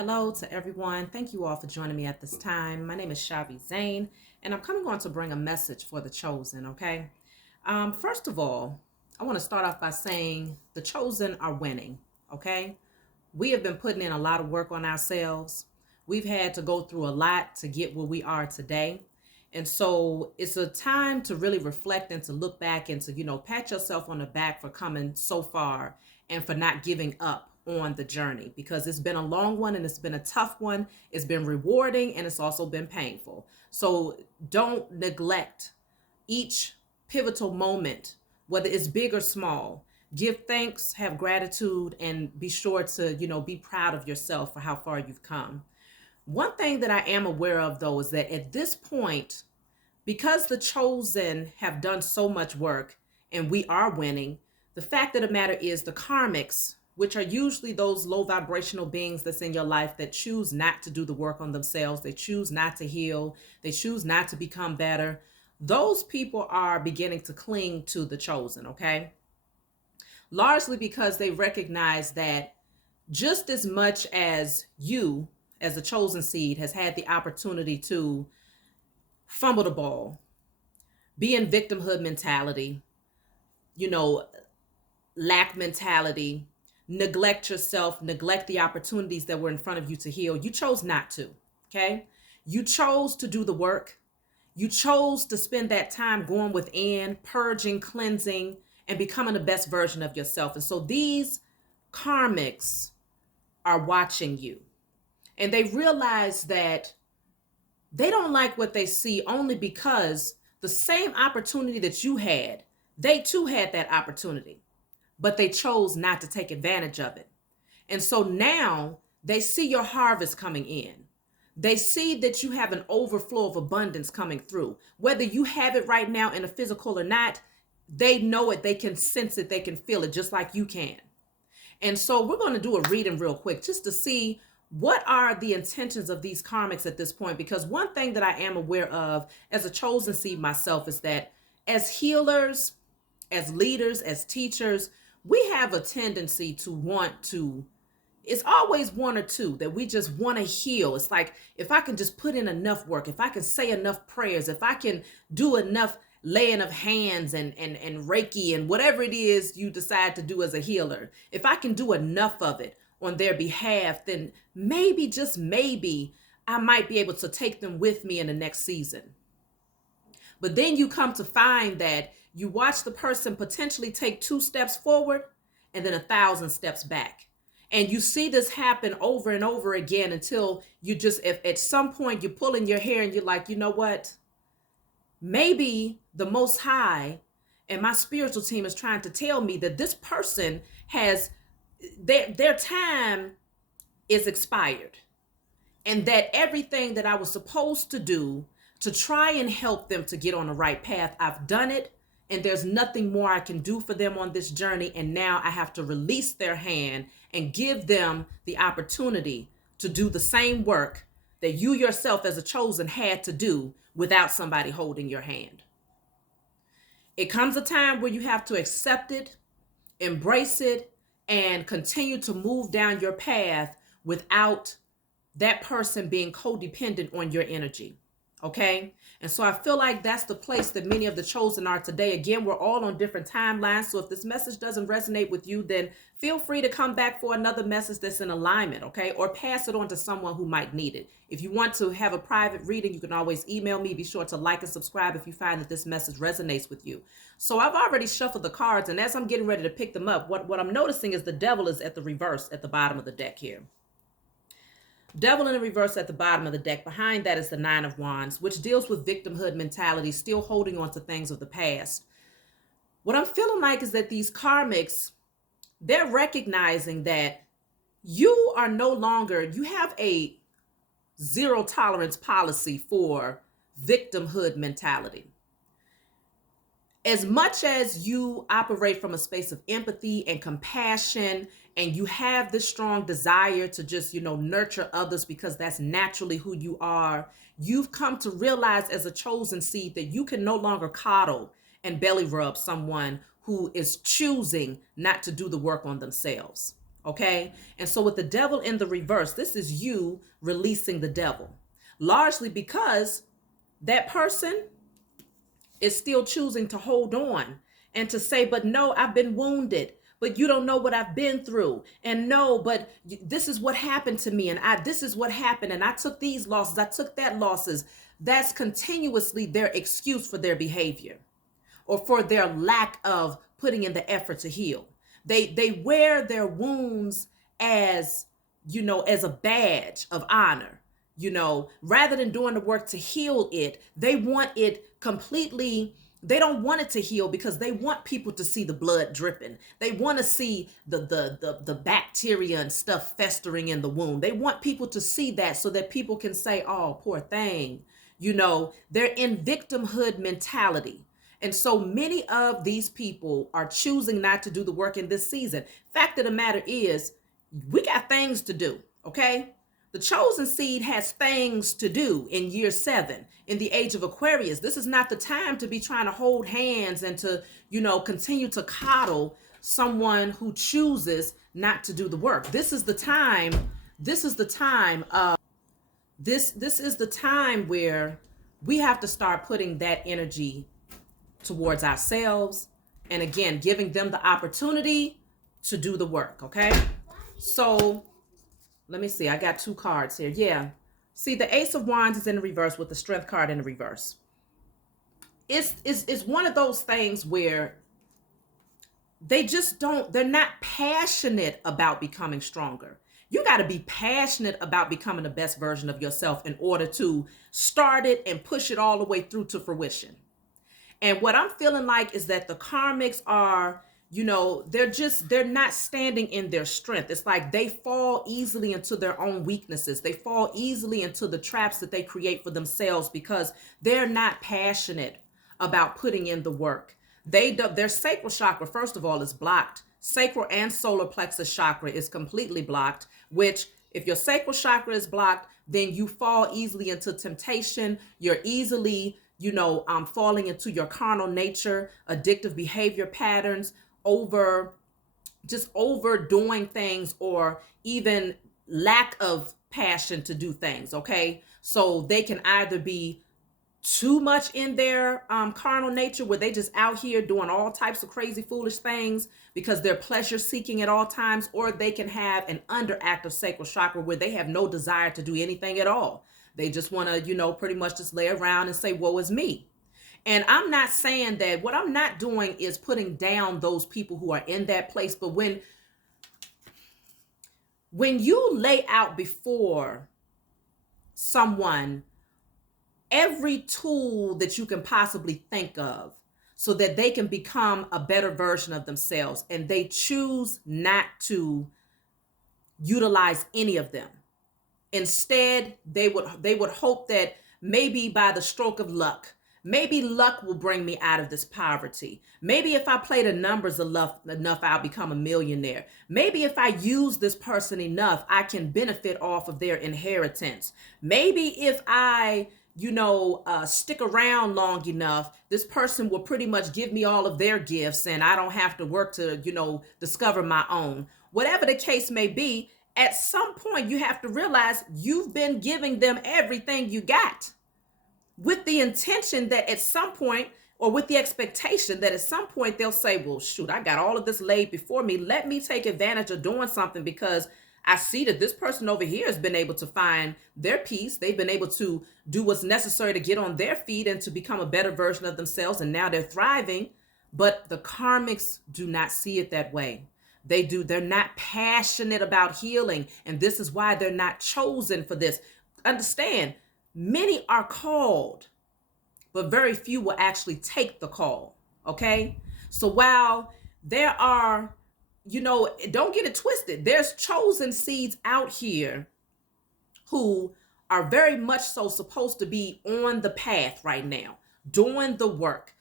Hello to everyone. Thank you all for joining me at this time. My name is Shavi Zane, and I'm coming on to bring a message for the chosen, okay? First of all, I want to start off by saying the chosen are winning, okay? We have been putting in a lot of work on ourselves. We've had to go through a lot to get where we are today. And so it's a time to really reflect and to look back and to, pat yourself on the back for coming so far and for not giving up on the journey because it's been a long one and it's been a tough one. It's been rewarding and it's also been painful. So don't neglect each pivotal moment, whether it's big or small. Give thanks, have gratitude, and be sure to, be proud of yourself for how far you've come. One thing that I am aware of, though, is that at this point, because the chosen have done so much work and we are winning, the fact of the matter is the karmics, which are usually those low vibrational beings that's in your life that choose not to do the work on themselves, they choose not to heal, they choose not to become better. Those people are beginning to cling to the chosen, okay? Largely because they recognize that just as much as you, as a chosen seed, has had the opportunity to fumble the ball, be in victimhood mentality, you know, lack mentality, neglect yourself, neglect the opportunities that were in front of you to heal. You chose not to, okay? You chose to do the work. You chose to spend that time going within, purging, cleansing, and becoming the best version of yourself. And so these karmics are watching you. And they realize that they don't like what they see only because the same opportunity that you had, they too had that opportunity, but they chose not to take advantage of it. And so now they see your harvest coming in. They see that you have an overflow of abundance coming through. Whether you have it right now in a physical or not, they know it, they can sense it, they can feel it just like you can. And so we're going to do a reading real quick just to see what are the intentions of these karmics at this point. Because one thing that I am aware of as a chosen seed myself is that as healers, as leaders, as teachers, we have a tendency to want to, it's always one or two that we just want to heal. It's like, if I can just put in enough work, if I can say enough prayers, if I can do enough laying of hands and Reiki and whatever it is you decide to do as a healer, if I can do enough of it on their behalf, then maybe, just maybe, I might be able to take them with me in the next season. But then you come to find that you watch the person potentially take 2 steps forward and then 1,000 steps back. And you see this happen over and over again until you just, if at some point you're pulling your hair and you're like, you know what? Maybe the Most High and my spiritual team is trying to tell me that this person has, their time is expired. And that everything that I was supposed to do to try and help them to get on the right path, I've done it. And there's nothing more I can do for them on this journey. And now I have to release their hand and give them the opportunity to do the same work that you yourself as a chosen had to do without somebody holding your hand. It comes a time where you have to accept it, embrace it, and continue to move down your path without that person being codependent on your energy. Okay. And so I feel like that's the place that many of the chosen are today. Again, we're all on different timelines. So if this message doesn't resonate with you, then feel free to come back for another message that's in alignment. Okay. Or pass it on to someone who might need it. If you want to have a private reading, you can always email me. Be sure to like and subscribe if you find that this message resonates with you. So I've already shuffled the cards. And as I'm getting ready to pick them up, what I'm noticing is the devil is at the reverse at the bottom of the deck here. Devil in the reverse at the bottom of the deck. Behind that is the Nine of Wands, which deals with victimhood mentality, still holding on to things of the past. What I'm feeling like is that these karmics, they're recognizing that you are no longer, you have a zero tolerance policy for victimhood mentality. As much as you operate from a space of empathy and compassion, and you have this strong desire to just, nurture others because that's naturally who you are, you've come to realize as a chosen seed that you can no longer coddle and belly rub someone who is choosing not to do the work on themselves. Okay. And so with the devil in the reverse, this is you releasing the devil, largely because that person is still choosing to hold on and to say, but no, I've been wounded, but you don't know what I've been through. And no, but this is what happened to me. And this is what happened. And I took these losses. I took that losses. That's continuously their excuse for their behavior or for their lack of putting in the effort to heal. They wear their wounds as, as a badge of honor. Rather than doing the work to heal it, they want it completely. They don't want it to heal because they want people to see the blood dripping. They want to see the bacteria and stuff festering in the wound. They want people to see that so that people can say, oh, poor thing. They're in victimhood mentality. And so many of these people are choosing not to do the work in this season. Fact of the matter is, we got things to do, okay? The chosen seed has things to do in year 7, in the age of Aquarius. This is not the time to be trying to hold hands and to, continue to coddle someone who chooses not to do the work. This is the time. This is the time where we have to start putting that energy towards ourselves, and again, giving them the opportunity to do the work. Okay. So let me see. I got 2 cards here. Yeah. See, the Ace of Wands is in the reverse with the Strength card in the reverse. It's one of those things where they're not passionate about becoming stronger. You got to be passionate about becoming the best version of yourself in order to start it and push it all the way through to fruition. And what I'm feeling like is that the Karmics are, they're not standing in their strength. It's like they fall easily into their own weaknesses. They fall easily into the traps that they create for themselves because they're not passionate about putting in the work. Their sacral chakra, first of all, is blocked. Sacral and solar plexus chakra is completely blocked, which if your sacral chakra is blocked, then you fall easily into temptation. You're easily falling into your carnal nature, addictive behavior patterns, overdoing things, or even lack of passion to do things. Okay. So they can either be too much in their carnal nature where they just out here doing all types of crazy, foolish things because they're pleasure seeking at all times, or they can have an underactive sacral chakra where they have no desire to do anything at all. They just want to, pretty much just lay around and say, woe is me. And I'm not saying that. What I'm not doing is putting down those people who are in that place. But when you lay out before someone every tool that you can possibly think of so that they can become a better version of themselves, and they choose not to utilize any of them. Instead, they would hope that maybe by the stroke of luck, maybe luck will bring me out of this poverty. Maybe if I play the numbers enough, I'll become a millionaire. Maybe if I use this person enough, I can benefit off of their inheritance. Maybe if I, stick around long enough, this person will pretty much give me all of their gifts and I don't have to work to, discover my own. Whatever the case may be, at some point you have to realize you've been giving them everything you got, with the intention that at some point, or with the expectation that at some point they'll say, well, shoot, I got all of this laid before me. Let me take advantage of doing something because I see that this person over here has been able to find their peace. They've been able to do what's necessary to get on their feet and to become a better version of themselves. And now they're thriving. But the Karmics do not see it that way. They're not passionate about healing. And this is why they're not chosen for this. Understand, many are called, but very few will actually take the call. Okay. So while there are, don't get it twisted, there's chosen seeds out here who are very much so supposed to be on the path right now, doing the work,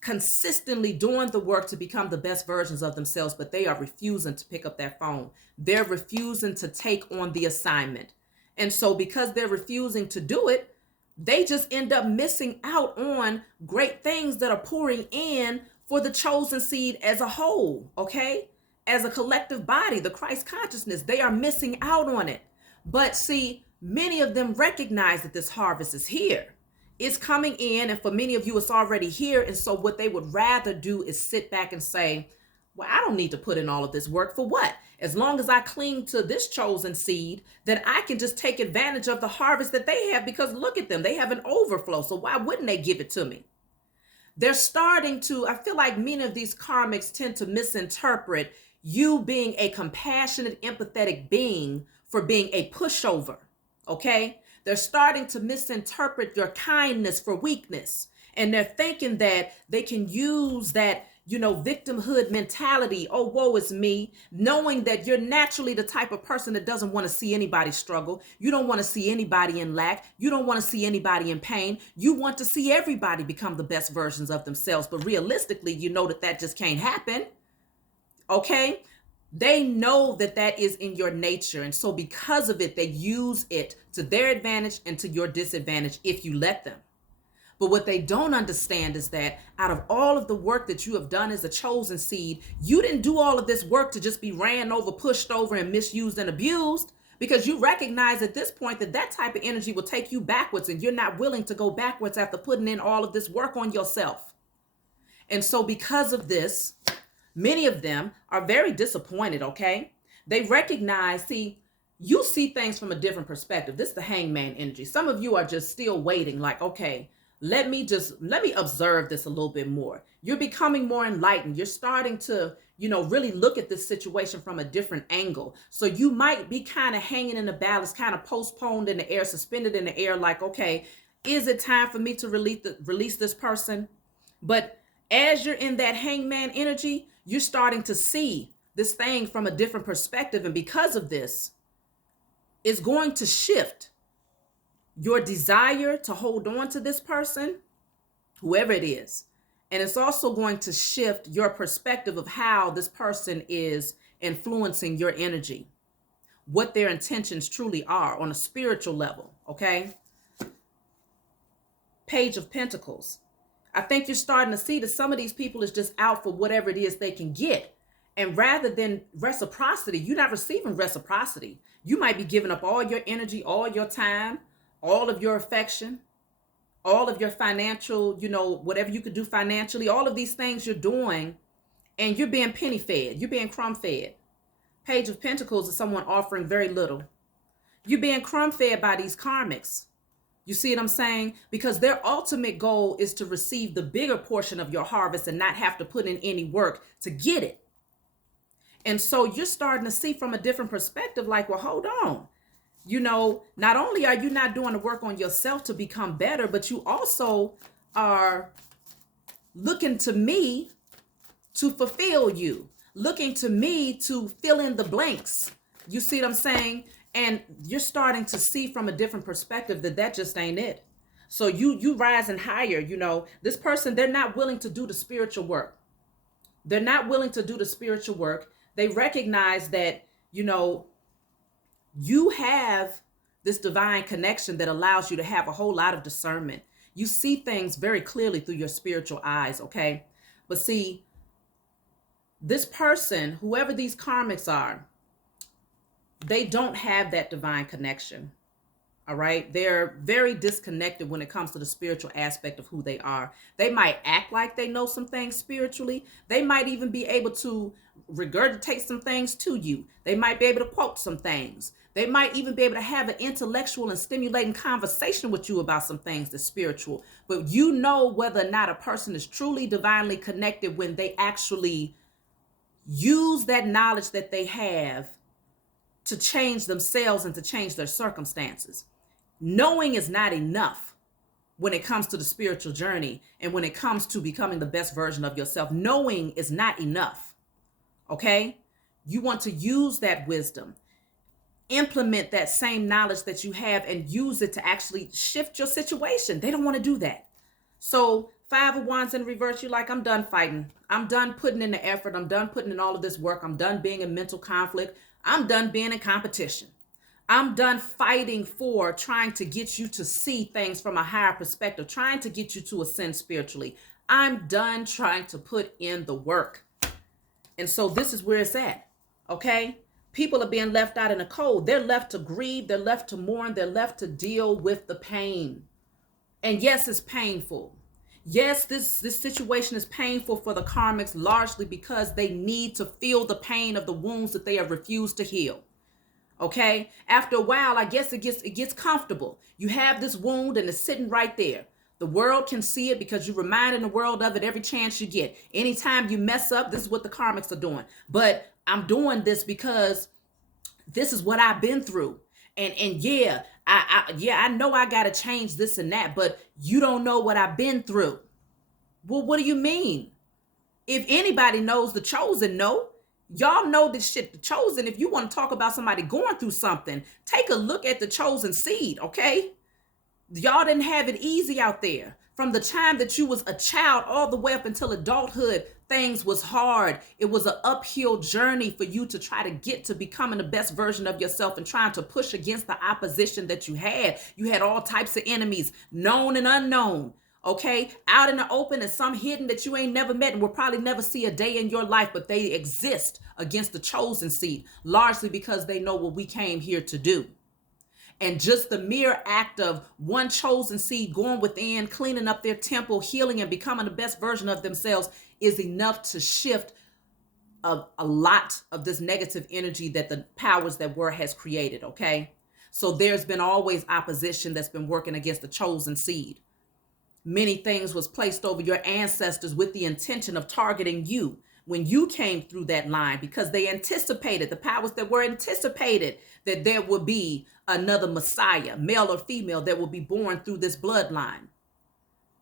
consistently doing the work to become the best versions of themselves, but they are refusing to pick up that phone. They're refusing to take on the assignment. And so because they're refusing to do it, they just end up missing out on great things that are pouring in for the chosen seed as a whole. Okay. as a collective body, the Christ consciousness, they are missing out on it. But see, many of them recognize that this harvest is here. It's coming in, and for many of you, it's already here. And so what they would rather do is sit back and say, well, I don't need to put in all of this work for what? As long as I cling to this chosen seed, then I can just take advantage of the harvest that they have, because look at them, they have an overflow. So why wouldn't they give it to me? They're starting to, I feel like many of these karmics tend to misinterpret you being a compassionate, empathetic being for being a pushover, okay? They're starting to misinterpret your kindness for weakness. And they're thinking that they can use that, victimhood mentality. Oh, woe is me. Knowing that you're naturally the type of person that doesn't want to see anybody struggle. You don't want to see anybody in lack. You don't want to see anybody in pain. You want to see everybody become the best versions of themselves. But realistically, you know that just can't happen. Okay? They know that is in your nature. And so because of it, they use it to their advantage and to your disadvantage if you let them. But what they don't understand is that out of all of the work that you have done as a chosen seed, you didn't do all of this work to just be ran over, pushed over, and misused and abused, because you recognize at this point that type of energy will take you backwards, and you're not willing to go backwards after putting in all of this work on yourself. And so because of this, many of them are very disappointed, okay? They recognize, you see things from a different perspective. This is the hangman energy. Some of you are just still waiting, like, okay, let me observe this a little bit more. You're becoming more enlightened. You're starting to, really look at this situation from a different angle. So you might be kind of hanging in the balance, kind of postponed in the air, suspended in the air, like, okay, is it time for me to release this person? But as you're in that hangman energy, you're starting to see this thing from a different perspective. And because of this, it's going to shift your desire to hold on to this person, whoever it is. And it's also going to shift your perspective of how this person is influencing your energy, what their intentions truly are on a spiritual level, okay? Page of Pentacles. I think you're starting to see that some of these people is just out for whatever it is they can get. And rather than reciprocity, you're not receiving reciprocity. You might be giving up all your energy, all your time, all of your affection, all of your financial, whatever you could do financially, all of these things you're doing, and you're being penny fed. You're being crumb fed. Page of Pentacles is someone offering very little. You're being crumb fed by these karmics. You see what I'm saying? Because their ultimate goal is to receive the bigger portion of your harvest and not have to put in any work to get it. And so you're starting to see from a different perspective, like, well, hold on. Not only are you not doing the work on yourself to become better, but you also are looking to me to fulfill you, looking to me to fill in the blanks. You see what I'm saying? And you're starting to see from a different perspective that just ain't it. So you rising higher, this person, they're not willing to do the spiritual work. They're not willing to do the spiritual work. They recognize that, you have this divine connection that allows you to have a whole lot of discernment. You see things very clearly through your spiritual eyes, okay? But see, this person, whoever these karmics are, they don't have that divine connection, all right? They're very disconnected when it comes to the spiritual aspect of who they are. They might act like they know some things spiritually. They might even be able to regurgitate some things to you. They might be able to quote some things. They might even be able to have an intellectual and stimulating conversation with you about some things that's spiritual. But you know whether or not a person is truly divinely connected when they actually use that knowledge that they have to change themselves and to change their circumstances. Knowing is not enough when it comes to the spiritual journey and when it comes to becoming the best version of yourself. Knowing is not enough, okay? You want to use that wisdom, implement that same knowledge that you have and use it to actually shift your situation. They don't want to do that. So 5 of Wands in reverse, you're like, I'm done fighting. I'm done putting in the effort. I'm done putting in all of this work. I'm done being in mental conflict. I'm done being in competition. I'm done fighting for trying to get you to see things from a higher perspective, trying to get you to ascend spiritually. I'm done trying to put in the work. And so this is where it's at. Okay? People are being left out in the cold. They're left to grieve. They're left to mourn. They're left to deal with the pain. And yes, it's painful. Yes, this situation is painful for the karmics, largely because they need to feel the pain of the wounds that they have refused to heal. Okay? After a while, I guess it gets comfortable. You have this wound and it's sitting right there. The world can see it because you're reminding the world of it every chance you get. Anytime you mess up, this is what the karmics are doing. But I'm doing this because this is what I've been through. And yeah, I know I gotta change this and that, but you don't know what I've been through. Well, what do you mean? If anybody knows the chosen, no. Y'all know this shit, the chosen. If you want to talk about somebody going through something, take a look at the chosen seed, okay? Y'all didn't have it easy out there. From the time that you was a child all the way up until adulthood, things was hard. It was an uphill journey for you to try to get to becoming the best version of yourself and trying to push against the opposition that you had. You had all types of enemies, known and unknown. Okay, out in the open and some hidden that you ain't never met and will probably never see a day in your life, but they exist against the chosen seed, largely because they know what we came here to do. And just the mere act of one chosen seed going within, cleaning up their temple, healing and becoming the best version of themselves is enough to shift a lot of this negative energy that the powers that were has created, okay? So there's been always opposition that's been working against the chosen seed. Many things was placed over your ancestors with the intention of targeting you when you came through that line, because they anticipated, the powers that were anticipated, that there would be another Messiah, male or female, that will be born through this bloodline.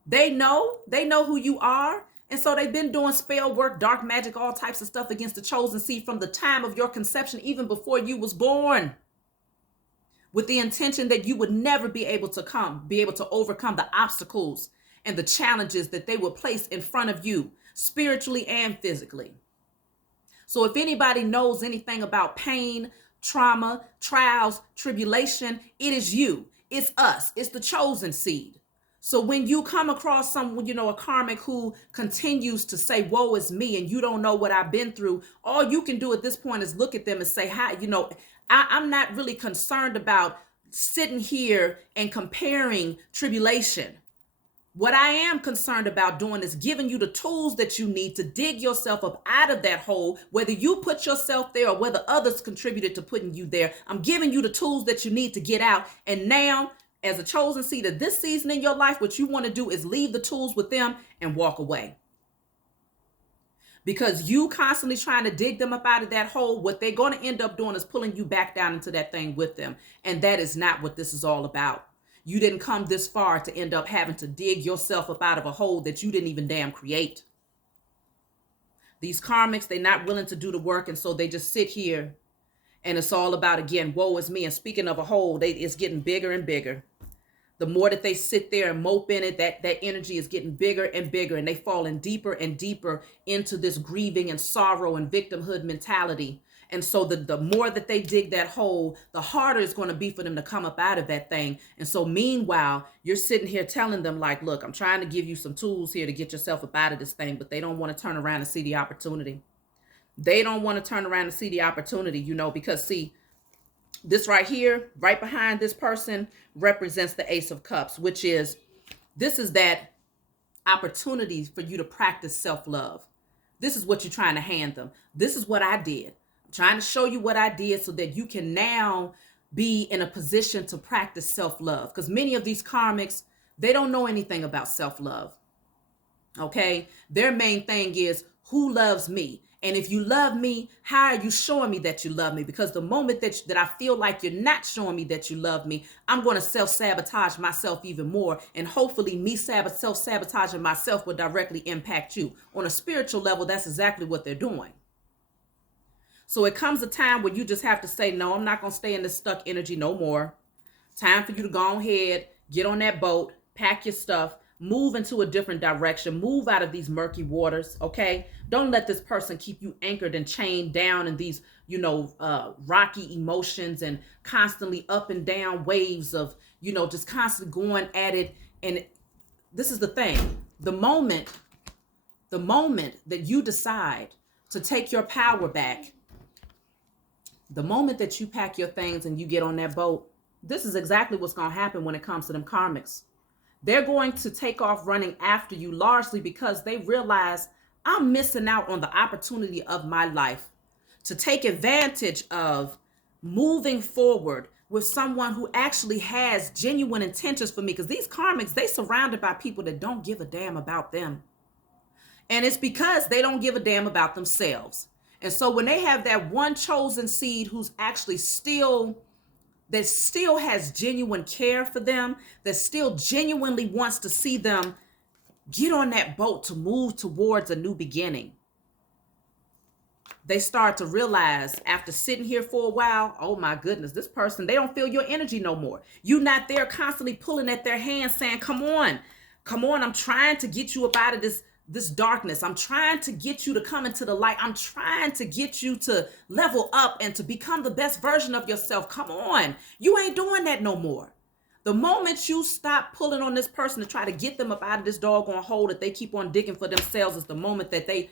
They know who you are. And so they've been doing spell work, dark magic, all types of stuff against the chosen seed from the time of your conception, even before you was born, with the intention that you would never be able to overcome the obstacles and the challenges that they would place in front of you, spiritually and physically. So if anybody knows anything about pain, trauma, trials, tribulation, it is you. It's us. It's the chosen seed. So when you come across someone, a karmic who continues to say, woe is me, and you don't know what I've been through, all you can do at this point is look at them and say, hi, I'm not really concerned about sitting here and comparing tribulation. What I am concerned about doing is giving you the tools that you need to dig yourself up out of that hole, whether you put yourself there or whether others contributed to putting you there. I'm giving you the tools that you need to get out. And now, as a chosen seed of this season in your life, what you want to do is leave the tools with them and walk away. Because you constantly trying to dig them up out of that hole, what they're going to end up doing is pulling you back down into that thing with them. And that is not what this is all about. You didn't come this far to end up having to dig yourself up out of a hole that you didn't even damn create. These karmics, they're not willing to do the work, and so they just sit here, and it's all about, again, woe is me. And speaking of a hole, it's getting bigger and bigger. The more that they sit there and mope in it, that energy is getting bigger and bigger, and they falling deeper and deeper into this grieving and sorrow and victimhood mentality. And so the more that they dig that hole, the harder it's going to be for them to come up out of that thing. And so meanwhile, you're sitting here telling them like, look, I'm trying to give you some tools here to get yourself up out of this thing, but they don't want to turn around and see the opportunity. They don't want to turn around and see the opportunity, because see, this right here, right behind this person, represents the Ace of Cups, which is, this is that opportunity for you to practice self-love. This is what you're trying to hand them. This is what I did. I'm trying to show you what I did so that you can now be in a position to practice self-love. Because many of these karmics, they don't know anything about self-love. Okay? Their main thing is, who loves me? And if you love me, how are you showing me that you love me? Because the moment that I feel like you're not showing me that you love me, I'm going to self-sabotage myself even more. And hopefully me self-sabotaging myself will directly impact you. On a spiritual level, that's exactly what they're doing. So it comes a time where you just have to say, no, I'm not going to stay in this stuck energy no more. Time for you to go ahead, get on that boat, pack your stuff, move into a different direction, move out of these murky waters, okay? Don't let this person keep you anchored and chained down in these, rocky emotions and constantly up and down waves of, just constantly going at it. And this is the thing. The moment that you decide to take your power back, the moment that you pack your things and you get on that boat, this is exactly what's going to happen when it comes to them karmics. They're going to take off running after you largely because they realize I'm missing out on the opportunity of my life to take advantage of moving forward with someone who actually has genuine intentions for me. Because these karmics, they surrounded by people that don't give a damn about them. And it's because they don't give a damn about themselves. And so when they have that one chosen seed who's actually that still has genuine care for them, that still genuinely wants to see them get on that boat to move towards a new beginning, they start to realize after sitting here for a while, oh my goodness, this person, they don't feel your energy no more. You're not there constantly pulling at their hands saying, come on, I'm trying to get you up out of this darkness. I'm trying to get you to come into the light. I'm trying to get you to level up and to become the best version of yourself. Come on. You ain't doing that no more. The moment you stop pulling on this person to try to get them up out of this doggone hole that they keep on digging for themselves is the moment that they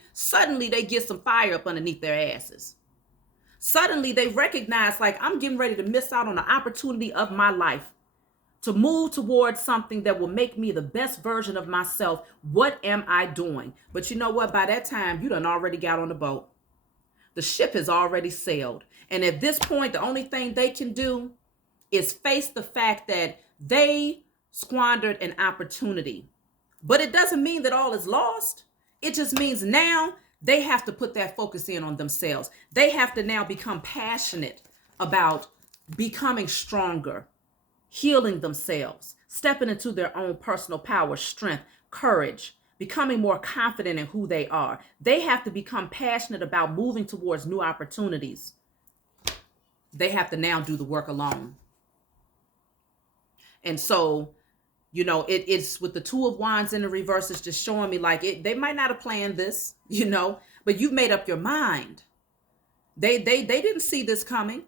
get some fire up underneath their asses. Suddenly they recognize, like, I'm getting ready to miss out on the opportunity of my life to move towards something that will make me the best version of myself. What am I doing? But you know what? By that time, you done already got on the boat. The ship has already sailed. And at this point, the only thing they can do is face the fact that they squandered an opportunity. But it doesn't mean that all is lost. It just means now they have to put that focus in on themselves. They have to now become passionate about becoming stronger, healing themselves, stepping into their own personal power, strength, courage, becoming more confident in who they are. They have to become passionate about moving towards new opportunities. They have to now do the work alone. And so, you know, it's with the Two of Wands in the reverse, it's just showing me like they might not have planned this, you know, but you've made up your mind. They didn't see this coming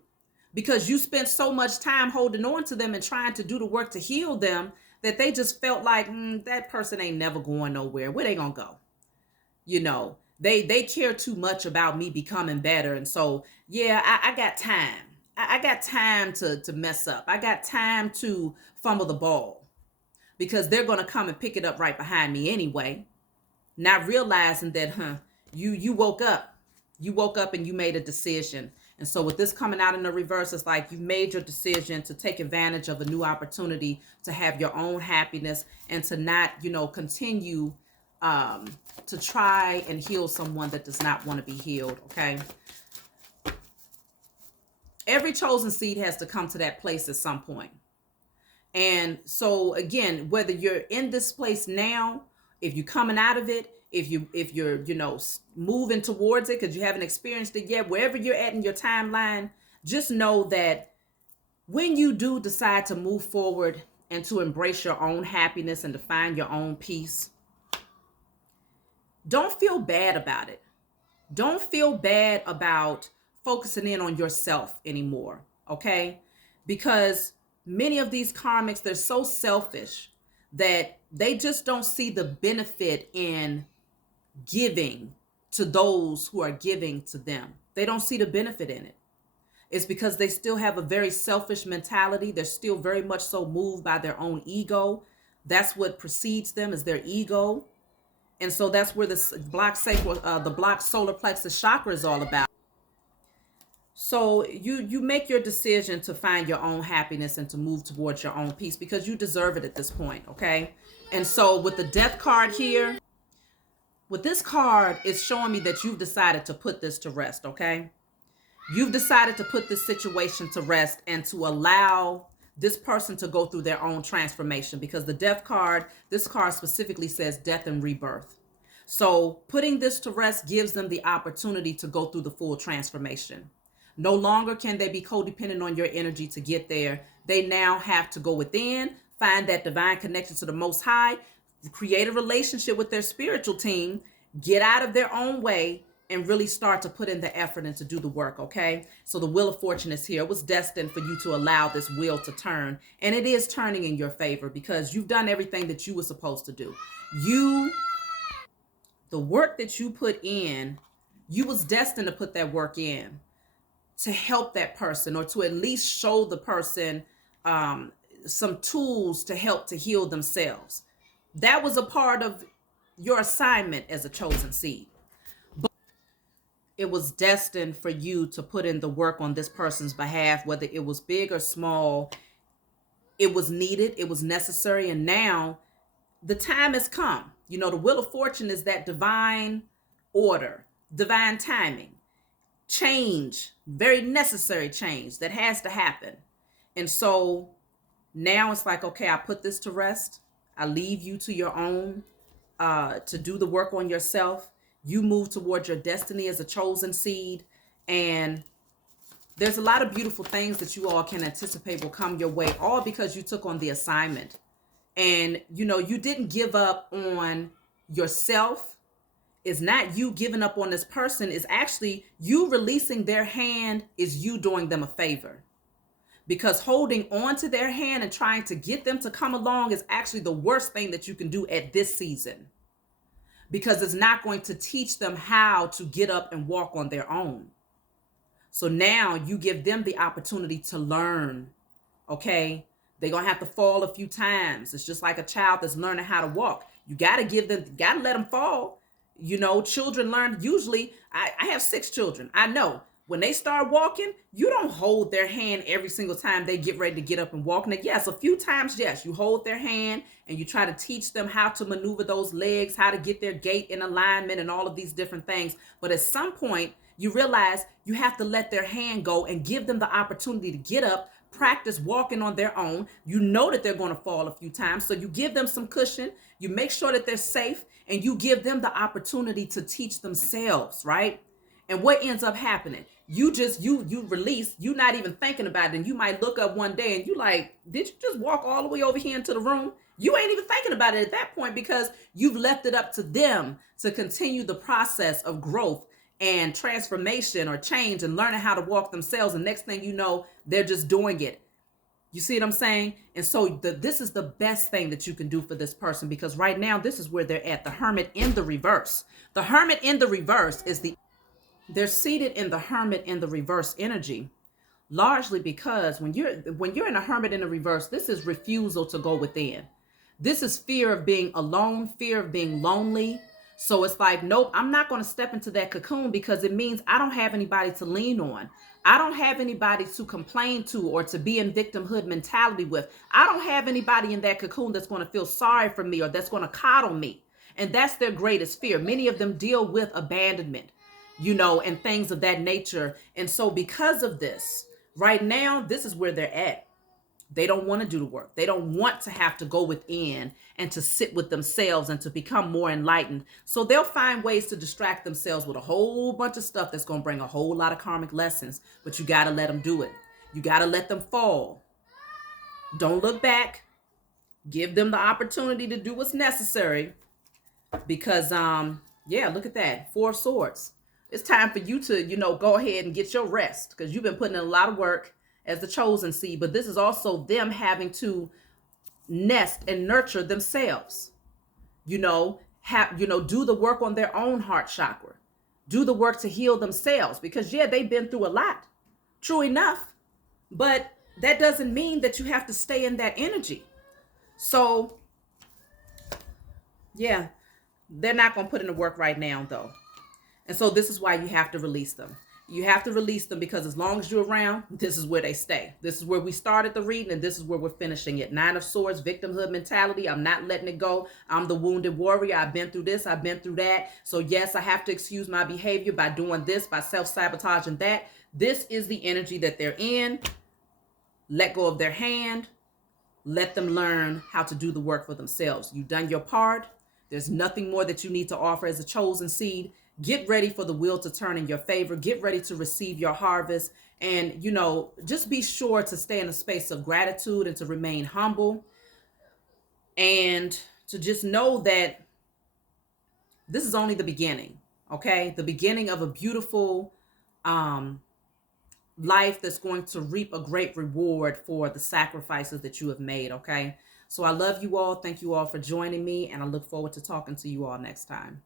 because you spent so much time holding on to them and trying to do the work to heal them that they just felt like that person ain't never going nowhere. Where they gonna go? You know, they care too much about me becoming better. And so, yeah, I got time. I got time to mess up. I got time to fumble the ball because they're going to come and pick it up right behind me anyway. Not realizing that, you woke up. You woke up and you made a decision. And so with this coming out in the reverse, it's like you made your decision to take advantage of a new opportunity to have your own happiness and to not, you know, continue to try and heal someone that does not want to be healed. Okay. Every chosen seed has to come to that place at some point. And so again, whether you're in this place now, if you're coming out of it, if you're, you know, moving towards it because you haven't experienced it yet, wherever you're at in your timeline, just know that when you do decide to move forward and to embrace your own happiness and to find your own peace, don't feel bad about it. Don't feel bad about focusing in on yourself anymore, okay? Because many of these karmics, they're so selfish that they just don't see the benefit in giving to those who are giving to them. They don't see the benefit in it. It's because they still have a very selfish mentality. They're still very much so moved by their own ego. That's what precedes them, is their ego. And so that's where the block solar plexus chakra is all about. So you make your decision to find your own happiness and to move towards your own peace because you deserve it at this point, okay? And so with the death card here, with this card, it's showing me that you've decided to put this to rest, okay? You've decided to put this situation to rest and to allow this person to go through their own transformation because the death card, this card specifically says death and rebirth. So putting this to rest gives them the opportunity to go through the full transformation. No longer can they be codependent on your energy to get there. They now have to go within, find that divine connection to the Most High, create a relationship with their spiritual team, get out of their own way, and really start to put in the effort and to do the work, okay? So the Wheel of Fortune is here. It was destined for you to allow this wheel to turn, and it is turning in your favor because you've done everything that you were supposed to do. The work that you put in, You was destined to put that work in to help that person, or to at least show the person um, some tools to help to heal themselves. That was a part of your assignment as a chosen seed. It was destined for you to put in the work on this person's behalf, whether it was big or small. It was needed, it was necessary, and now the time has come. You know, the wheel of fortune is that divine order, divine timing, change, very necessary change that has to happen. And so now it's like, okay, I put this to rest. I leave you to your own, to do the work on yourself. You move towards your destiny as a chosen seed. And there's a lot of beautiful things that you all can anticipate will come your way, all because you took on the assignment. And, you know, you didn't give up on yourself. It's not you giving up on this person. It's actually you releasing their hand, is you doing them a favor. Because holding on to their hand and trying to get them to come along is actually the worst thing that you can do at this season. Because it's not going to teach them how to get up and walk on their own. So now you give them the opportunity to learn, okay? They're going to have to fall a few times. It's just like a child that's learning how to walk. You got to give them, got to let them fall. You know, children learn usually, I have 6 children. I know when they start walking, you don't hold their hand every single time they get ready to get up and walk. Now, yes, a few times, yes, you hold their hand and you try to teach them how to maneuver those legs, how to get their gait in alignment and all of these different things. But at some point, you realize you have to let their hand go and give them the opportunity to get up, practice walking on their own. You know that they're going to fall a few times, so you give them some cushion. You make sure that they're safe, and you give them the opportunity to teach themselves, right? And what ends up happening? You just, you release, you're not even thinking about it. And you might look up one day and you like, did you just walk all the way over here into the room? You ain't even thinking about it at that point, because you've left it up to them to continue the process of growth and transformation or change and learning how to walk themselves. And next thing you know, they're just doing it. You see what I'm saying? And so this is the best thing that you can do for this person, because right now, this is where they're at. The Hermit in the reverse. The Hermit in the reverse is they're seated in the Hermit in the reverse energy, largely because when you're in a Hermit in the reverse, this is refusal to go within. This is fear of being alone, fear of being lonely. So it's like, nope, I'm not going to step into that cocoon, because it means I don't have anybody to lean on. I don't have anybody to complain to or to be in victimhood mentality with. I don't have anybody in that cocoon that's going to feel sorry for me or that's going to coddle me. And that's their greatest fear. Many of them deal with abandonment, you know, and things of that nature. And so because of this, right now, this is where they're at. They don't want to do the work. They don't want to have to go within and to sit with themselves and to become more enlightened. So they'll find ways to distract themselves with a whole bunch of stuff that's going to bring a whole lot of karmic lessons. But you got to let them do it. You got to let them fall. Don't look back. Give them the opportunity to do what's necessary. Because, yeah, look at that. 4 of Swords. It's time for you to, you know, go ahead and get your rest, because you've been putting in a lot of work as the chosen seed. But this is also them having to nest and nurture themselves. You know, do the work on their own heart chakra. Do the work to heal themselves, because yeah, they've been through a lot. True enough. But that doesn't mean that you have to stay in that energy. So yeah, they're not going to put in the work right now though. And so this is why you have to release them. You have to release them, because as long as you're around, this is where they stay. This is where we started the reading, and this is where we're finishing it. 9 of Swords, victimhood mentality. I'm not letting it go. I'm the wounded warrior. I've been through this. I've been through that. So yes, I have to excuse my behavior by doing this, by self-sabotaging that. This is the energy that they're in. Let go of their hand. Let them learn how to do the work for themselves. You've done your part. There's nothing more that you need to offer as a chosen seed. Get ready for the wheel to turn in your favor. Get ready to receive your harvest. And, you know, just be sure to stay in a space of gratitude and to remain humble. And to just know that this is only the beginning, okay? The beginning of a beautiful life that's going to reap a great reward for the sacrifices that you have made, okay? So I love you all. Thank you all for joining me, and I look forward to talking to you all next time.